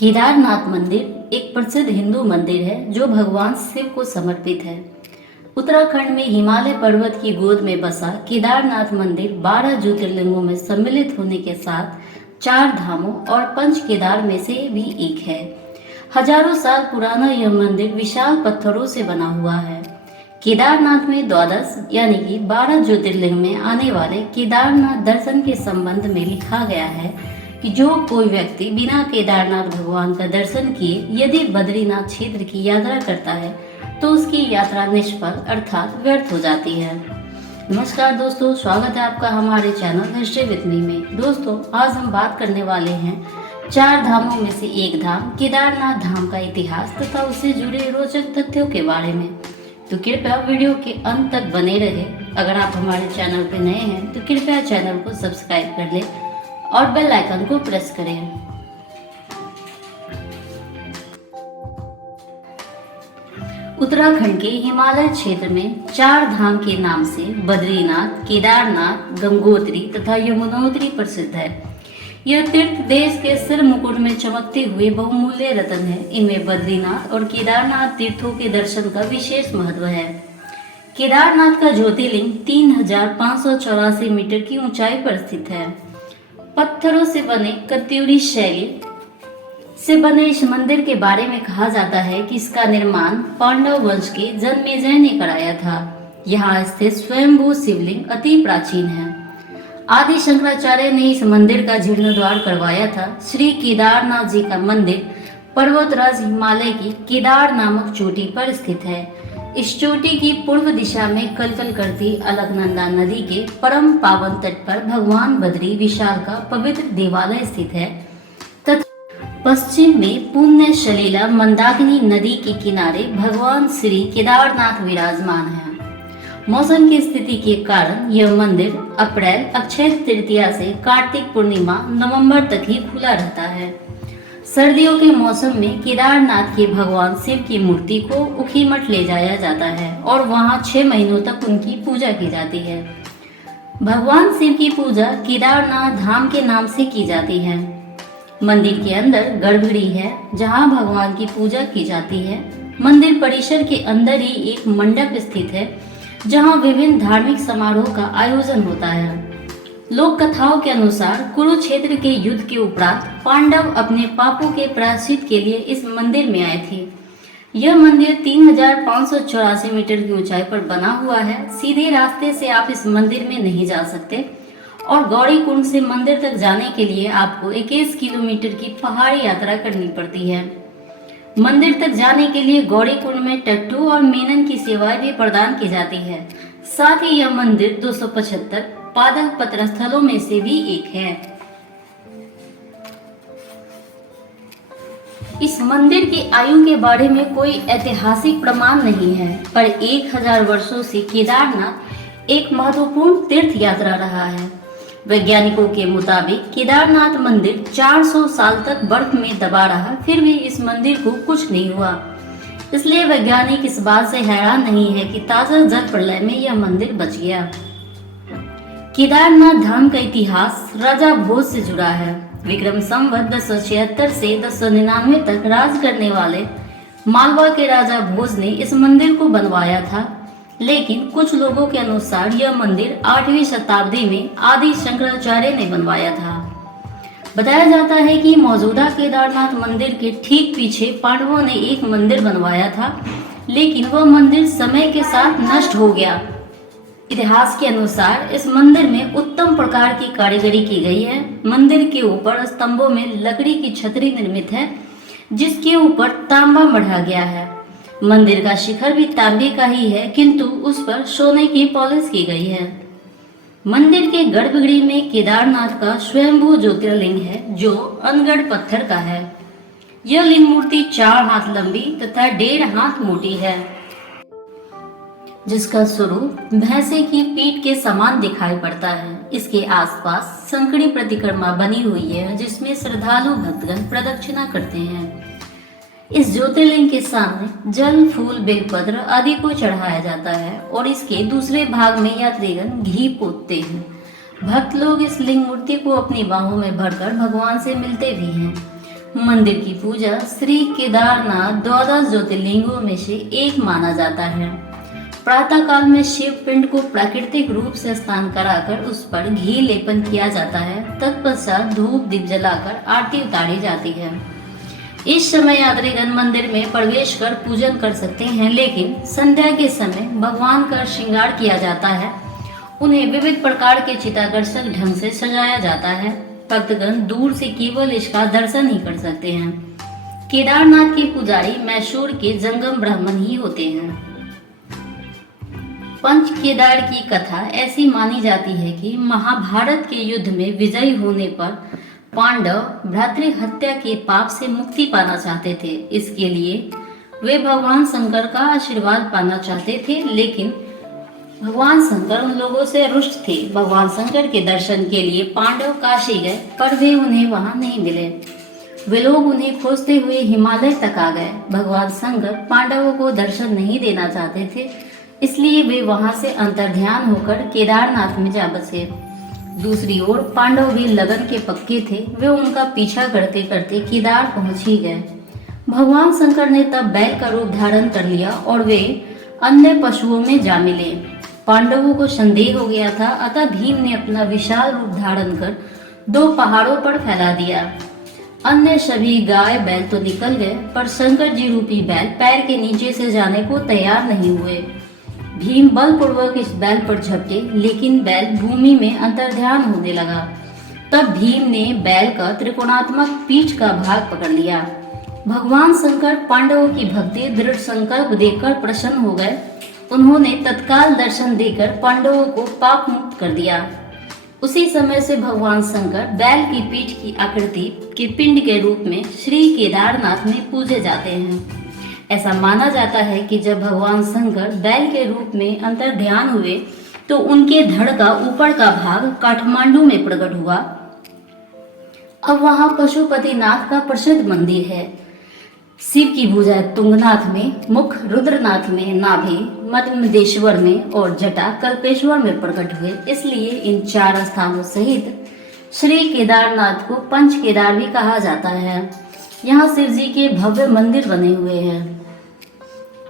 केदारनाथ मंदिर एक प्रसिद्ध हिंदू मंदिर है जो भगवान शिव को समर्पित है। उत्तराखंड में हिमालय पर्वत की गोद में बसा केदारनाथ मंदिर 12 ज्योतिर्लिंगों में सम्मिलित होने के साथ 4 धामों और पंच केदार में से भी एक है। हजारों साल पुराना यह मंदिर विशाल पत्थरों से बना हुआ है। केदारनाथ में द्वादश यानी कि 12 ज्योतिर्लिंग में आने वाले केदारनाथ दर्शन के संबंध में लिखा गया है कि जो कोई व्यक्ति बिना केदारनाथ भगवान का दर्शन किए यदि बद्रीनाथ क्षेत्र की यात्रा करता है तो उसकी यात्रा निष्फल अर्थात व्यर्थ हो जाती है। नमस्कार दोस्तों, स्वागत है आपका हमारे चैनल हिस्ट्री विद मी में। दोस्तों, आज हम बात करने वाले हैं 4 धामों में से एक धाम केदारनाथ धाम का इतिहास तथा उससे जुड़े रोचक तथ्यों के बारे में। तो कृपया वीडियो के अंत तक बने रहे। अगर आप हमारे चैनल पर नए हैं तो कृपया चैनल को सब्सक्राइब कर ले और बेल आइकन को प्रेस करें। उत्तराखंड के हिमालय क्षेत्र में 4 धाम के नाम से बद्रीनाथ, केदारनाथ, गंगोत्री तथा यमुनोत्री प्रसिद्ध है। यह तीर्थ देश के सिर मुकुट में चमकते हुए बहुमूल्य रत्न है। इनमें बद्रीनाथ और केदारनाथ तीर्थों के दर्शन का विशेष महत्व है। केदारनाथ का ज्योतिर्लिंग 3584 मीटर की ऊंचाई पर स्थित है। पत्थरों से बने कत्यूरी शैली से बने इस मंदिर के बारे में कहा जाता है कि इसका निर्माण पांडव वंश के जन्मेजय ने कराया था। यहाँ स्थित स्वयंभू शिवलिंग अति प्राचीन है। आदि शंकराचार्य ने इस मंदिर का जीर्णोद्धार करवाया था। श्री केदारनाथ जी का मंदिर पर्वतराज हिमालय की केदार नामक चोटी पर स्थित है। इस चोटी की पूर्व दिशा में कलकल करती अलकनंदा नदी के परम पावन तट पर भगवान बद्री विशाल का पवित्र देवालय स्थित है तथा पश्चिम में पुण्य सलीला मंदाकिनी नदी के किनारे भगवान श्री केदारनाथ विराजमान है। मौसम की स्थिति के कारण यह मंदिर अप्रैल अक्षय तृतीया से कार्तिक पूर्णिमा नवंबर तक ही खुला रहता है। सर्दियों के मौसम में केदारनाथ के भगवान शिव की मूर्ति को उखीमठ ले जाया जाता है और वहां 6 महीनों तक उनकी पूजा की जाती है। भगवान शिव की पूजा केदारनाथ धाम के नाम से की जाती है। मंदिर के अंदर गर्भगृह है जहां भगवान की पूजा की जाती है। मंदिर परिसर के अंदर ही एक मंडप स्थित है जहां विभिन्न धार्मिक समारोह का आयोजन होता है। लोक कथाओं के अनुसार कुरुक्षेत्र के युद्ध के उपरांत पांडव अपने पापों के प्रायश्चित के लिए इस मंदिर में आए थे। यह मंदिर 3584 मीटर की ऊंचाई पर बना हुआ है। सीधे रास्ते से आप इस मंदिर में नहीं जा सकते और गौरी कुंड से मंदिर तक जाने के लिए आपको 21 किलोमीटर की पहाड़ी यात्रा करनी पड़ती है। मंदिर तक जाने के लिए गौरी कुंड में टट्टू और मेनन की सेवाएं भी प्रदान की जाती है। साथ ही यह मंदिर 275 पादक पत्र स्थलों में से भी एक है। इस मंदिर की आयु के बारे में कोई ऐतिहासिक प्रमाण नहीं है, पर 1000 वर्षों से केदारनाथ एक महत्वपूर्ण तीर्थ यात्रा रहा है। वैज्ञानिकों के मुताबिक केदारनाथ मंदिर 400 साल तक बर्फ में दबा रहा, फिर भी इस मंदिर को कुछ नहीं हुआ। इसलिए वैज्ञानिक इस बात से हैरान नहीं है कि ताजा जल प्रलय में यह मंदिर बच गया। केदारनाथ धाम का इतिहास राजा भोज से जुड़ा है। विक्रम संवत 1076 से 1099 तक राज करने वाले मालवा के राजा भोज ने इस मंदिर को बनवाया था, लेकिन कुछ लोगों के अनुसार यह मंदिर 8वीं शताब्दी में आदि शंकराचार्य ने बनवाया था। बताया जाता है कि मौजूदा केदारनाथ मंदिर के ठीक पीछे पांडवों ने एक मंदिर बनवाया था, लेकिन वह मंदिर समय के साथ नष्ट हो गया। इतिहास के अनुसार इस मंदिर में उत्तम प्रकार की कारीगरी की गई है। मंदिर के ऊपर स्तंभों में लकड़ी की छतरी निर्मित है जिसके ऊपर तांबा मढ़ा गया है। मंदिर का शिखर भी तांबे का ही है, किंतु उस पर सोने की पॉलिश की गई है। मंदिर के गर्भगृह में केदारनाथ का स्वयंभू ज्योतिर्लिंग है जो अनगढ़ पत्थर का है। यह लिंग मूर्ति 4 हाथ लंबी तथा 1.5 हाथ मोटी है, जिसका स्वरूप भैंसे की पीठ के समान दिखाई पड़ता है। इसके आसपास संकड़ी प्रतिक्रमा बनी हुई है जिसमें श्रद्धालु भक्तगण प्रदक्षिणा करते हैं। इस ज्योतिर्लिंग के सामने जल, फूल, बेलपत्र आदि को चढ़ाया जाता है और इसके दूसरे भाग में यात्रीगण घी पोतते हैं। भक्त लोग इस लिंग मूर्ति को अपनी बाहों में भरकर भगवान से मिलते भी हैं। मंदिर की पूजा श्री केदारनाथ 12 ज्योतिर्लिंगों में से एक माना जाता है। प्रातः काल में शिव पिंड को प्राकृतिक रूप से स्नान कराकर उस पर घी लेपन किया जाता है। तत्पश्चात धूप दीप जलाकर आरती उतारी जाती है। इस समय यात्रीगण मंदिर में प्रवेश कर पूजन कर सकते हैं, लेकिन संध्या के समय भगवान का श्रृंगार किया जाता है। उन्हें विविध प्रकार के चित्ताकर्षक ढंग से सजाया जाता है। भक्तगण दूर से केवल इसका दर्शन ही कर सकते हैं। केदारनाथ के पुजारी मैसूर के जंगम ब्राह्मण ही होते हैं। पंच केदार की कथा ऐसी मानी जाती है कि महाभारत के युद्ध में विजयी होने पर पांडव भ्रातृ हत्या के पाप से मुक्ति पाना चाहते थे। इसके लिए वे भगवान शंकर का आशीर्वाद पाना चाहते थे, लेकिन भगवान शंकर उन लोगों से रुष्ट थे। भगवान शंकर के दर्शन के लिए पांडव काशी गए, पर वे उन्हें वहां नहीं मिले। वे लोग उन्हें खोजते हुए हिमालय तक आ गए। भगवान शंकर पांडवों को दर्शन नहीं देना चाहते थे, इसलिए वे वहां से अंतर्ध्यान होकर केदारनाथ में जा बसे। दूसरी ओर पांडव भी लगन के पक्के थे। वे उनका पीछा करते करते केदार पहुंच ही गए। भगवान शंकर ने तब बैल का रूप धारण कर लिया और वे अन्य पशुओं में जा मिले। पांडवों को संदेह हो गया था, अतः भीम ने अपना विशाल रूप धारण कर 2 पहाड़ों पर फैला दिया। अन्य सभी गाय बैल तो निकल गए, पर शंकर जी रूपी बैल पैर के नीचे से जाने को तैयार नहीं हुए। भीम बलपूर्वक इस बैल पर झपटे, लेकिन बैल भूमि में अंतर्ध्यान होने लगा। तब भीम ने बैल का त्रिकोणात्मक पीठ का भाग पकड़ लिया। भगवान शंकर पांडवों की भक्ति दृढ़ संकल्प देखकर प्रसन्न हो गए। उन्होंने तत्काल दर्शन देकर पांडवों को पाप मुक्त कर दिया। उसी समय से भगवान शंकर बैल की पीठ की आकृति के पिंड के रूप में श्री केदारनाथ में पूजे जाते हैं। ऐसा माना जाता है कि जब भगवान शंकर बैल के रूप में अंतर्ध्यान हुए तो उनके धड़ का ऊपर का भाग काठमांडू में प्रकट हुआ। अब वहां पशुपतिनाथ का प्रसिद्ध मंदिर है। शिव की भुजा तुंगनाथ में, मुख रुद्रनाथ में, नाभि मध्यमदेश्वर में और जटा कल्पेश्वर में प्रकट हुए। इसलिए इन 4 स्थानों सहित श्री केदारनाथ को पंच केदार भी कहा जाता है। यहाँ शिव जी के भव्य मंदिर बने हुए हैं।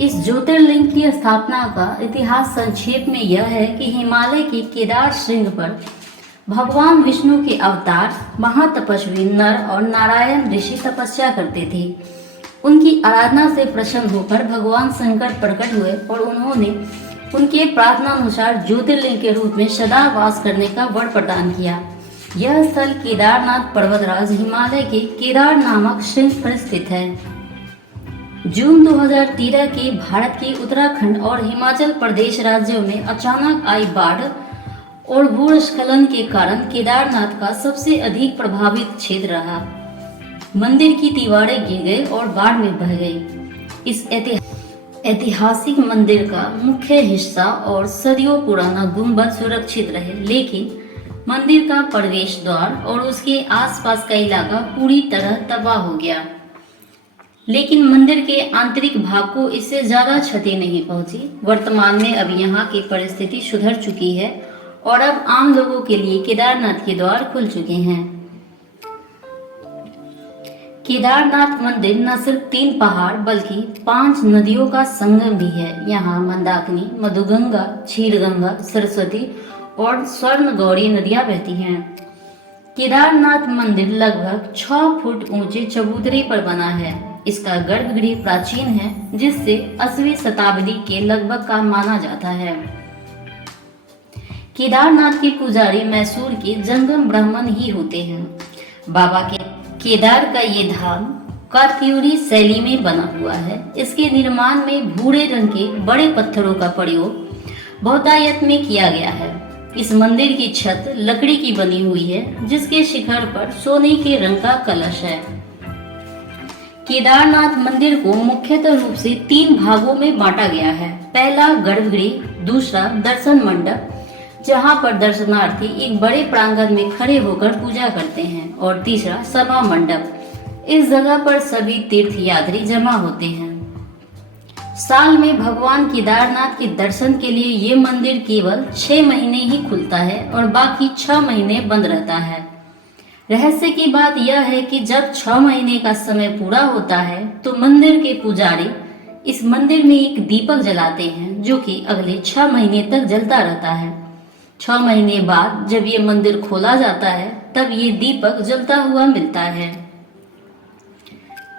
इस ज्योतिर्लिंग की स्थापना का इतिहास संक्षेप में यह है कि हिमालय के केदार श्रृंग पर भगवान विष्णु के अवतार महातपस्वी नर और नारायण ऋषि तपस्या करते थे। उनकी आराधना से प्रसन्न होकर भगवान शंकर प्रकट हुए और उन्होंने उनके प्रार्थना अनुसार ज्योतिर्लिंग के रूप में सदा वास करने का वर प्रदान किया। यह स्थल केदारनाथ पर्वतराज हिमालय के केदार नामक श्रृंग पर स्थित है। जून 2013 के भारत के उत्तराखंड और हिमाचल प्रदेश राज्यों में अचानक आई बाढ़ और भूस्खलन के कारण केदारनाथ का सबसे अधिक प्रभावित क्षेत्र रहा। मंदिर की दीवारें गिर गई और बाढ़ में बह गई। इस ऐतिहासिक मंदिर का मुख्य हिस्सा और सदियों पुराना गुंबद सुरक्षित रहे, लेकिन मंदिर का प्रवेश द्वार और उसके आसपास का इलाका पूरी तरह तबाह हो गया। लेकिन मंदिर के आंतरिक भाग को इससे ज्यादा क्षति नहीं पहुंची। वर्तमान में अब यहाँ की परिस्थिति सुधर चुकी है और अब आम लोगों के लिए केदारनाथ के द्वार खुल चुके हैं। केदारनाथ मंदिर न सिर्फ 3 पहाड़ बल्कि 5 नदियों का संगम भी है। यहाँ मंदाकिनी, मधुगंगा, क्षीरगंगा, सरस्वती और स्वर्ण गौरी नदियां बहती हैं। केदारनाथ मंदिर लगभग 6 फुट ऊंचे चबूतरे पर बना है। इसका गर्भगृह प्राचीन है, जिससे 8वीं शताब्दी के लगभग का माना जाता है। केदारनाथ के पुजारी मैसूर के जंगम ब्राह्मण ही होते हैं। बाबा के केदार का ये धाम कात्यूरी शैली में बना हुआ है। इसके निर्माण में भूरे रंग के बड़े पत्थरों का प्रयोग बहुतायत में किया गया है। इस मंदिर की छत लकड़ी की बनी हुई है, जिसके शिखर पर सोने के रंग का कलश है। केदारनाथ मंदिर को मुख्यतः रूप से 3 भागों में बांटा गया है। पहला गर्भगृह, दूसरा दर्शन मंडप जहां पर दर्शनार्थी एक बड़े प्रांगण में खड़े होकर पूजा करते हैं, और तीसरा सभा मंडप। इस जगह पर सभी तीर्थ यात्री जमा होते हैं। साल में भगवान केदारनाथ के दर्शन के लिए ये मंदिर केवल 6 महीने ही खुलता है और बाकी 6 महीने बंद रहता है। रहस्य की बात यह है कि जब 6 महीने का समय पूरा होता है तो मंदिर के पुजारी इस मंदिर में एक दीपक जलाते हैं जो कि अगले 6 महीने तक जलता रहता है। 6 महीने बाद जब ये मंदिर खोला जाता है तब ये दीपक जलता हुआ मिलता है।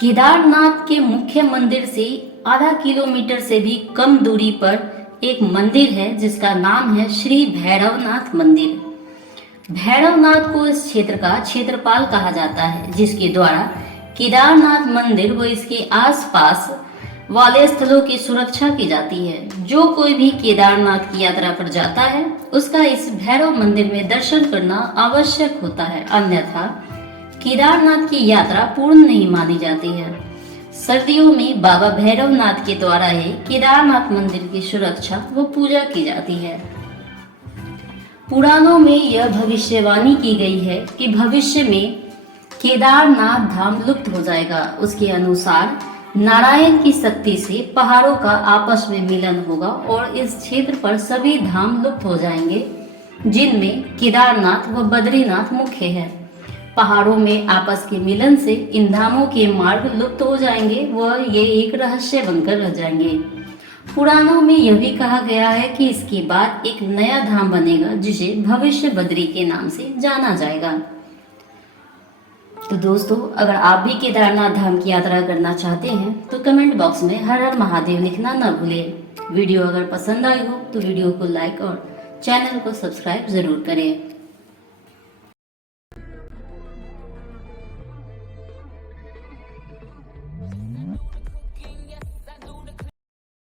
केदारनाथ के मुख्य मंदिर से आधा किलोमीटर से भी कम दूरी पर एक मंदिर है जिसका नाम है श्री भैरवनाथ मंदिर। भैरवनाथ को इस क्षेत्र का क्षेत्रपाल कहा जाता है जिसके द्वारा केदारनाथ मंदिर व इसके आसपास वाले स्थलों की सुरक्षा की जाती है। जो कोई भी केदारनाथ की यात्रा पर जाता है उसका इस भैरव मंदिर में दर्शन करना आवश्यक होता है, अन्यथा केदारनाथ की यात्रा पूर्ण नहीं मानी जाती है। सर्दियों में बाबा भैरवनाथ के द्वारा ही केदारनाथ मंदिर की सुरक्षा व पूजा की जाती है। पुराणों में यह भविष्यवाणी की गई है कि भविष्य में केदारनाथ धाम लुप्त हो जाएगा। उसके अनुसार नारायण की शक्ति से पहाड़ों का आपस में मिलन होगा और इस क्षेत्र पर सभी धाम लुप्त हो जाएंगे जिनमें केदारनाथ व बद्रीनाथ मुख्य है। पहाड़ों में आपस के मिलन से इन धामों के मार्ग लुप्त हो जाएंगे व ये एक रहस्य बनकर रह जाएंगे। पुराणों में यह भी कहा गया है कि इसके बाद एक नया धाम बनेगा जिसे भविष्य बद्री के नाम से जाना जाएगा। तो दोस्तों, अगर आप भी केदारनाथ धाम की यात्रा करना चाहते हैं तो कमेंट बॉक्स में हर हर महादेव लिखना न भूलें। वीडियो अगर पसंद आई हो तो वीडियो को लाइक और चैनल को सब्सक्राइब जरूर करें।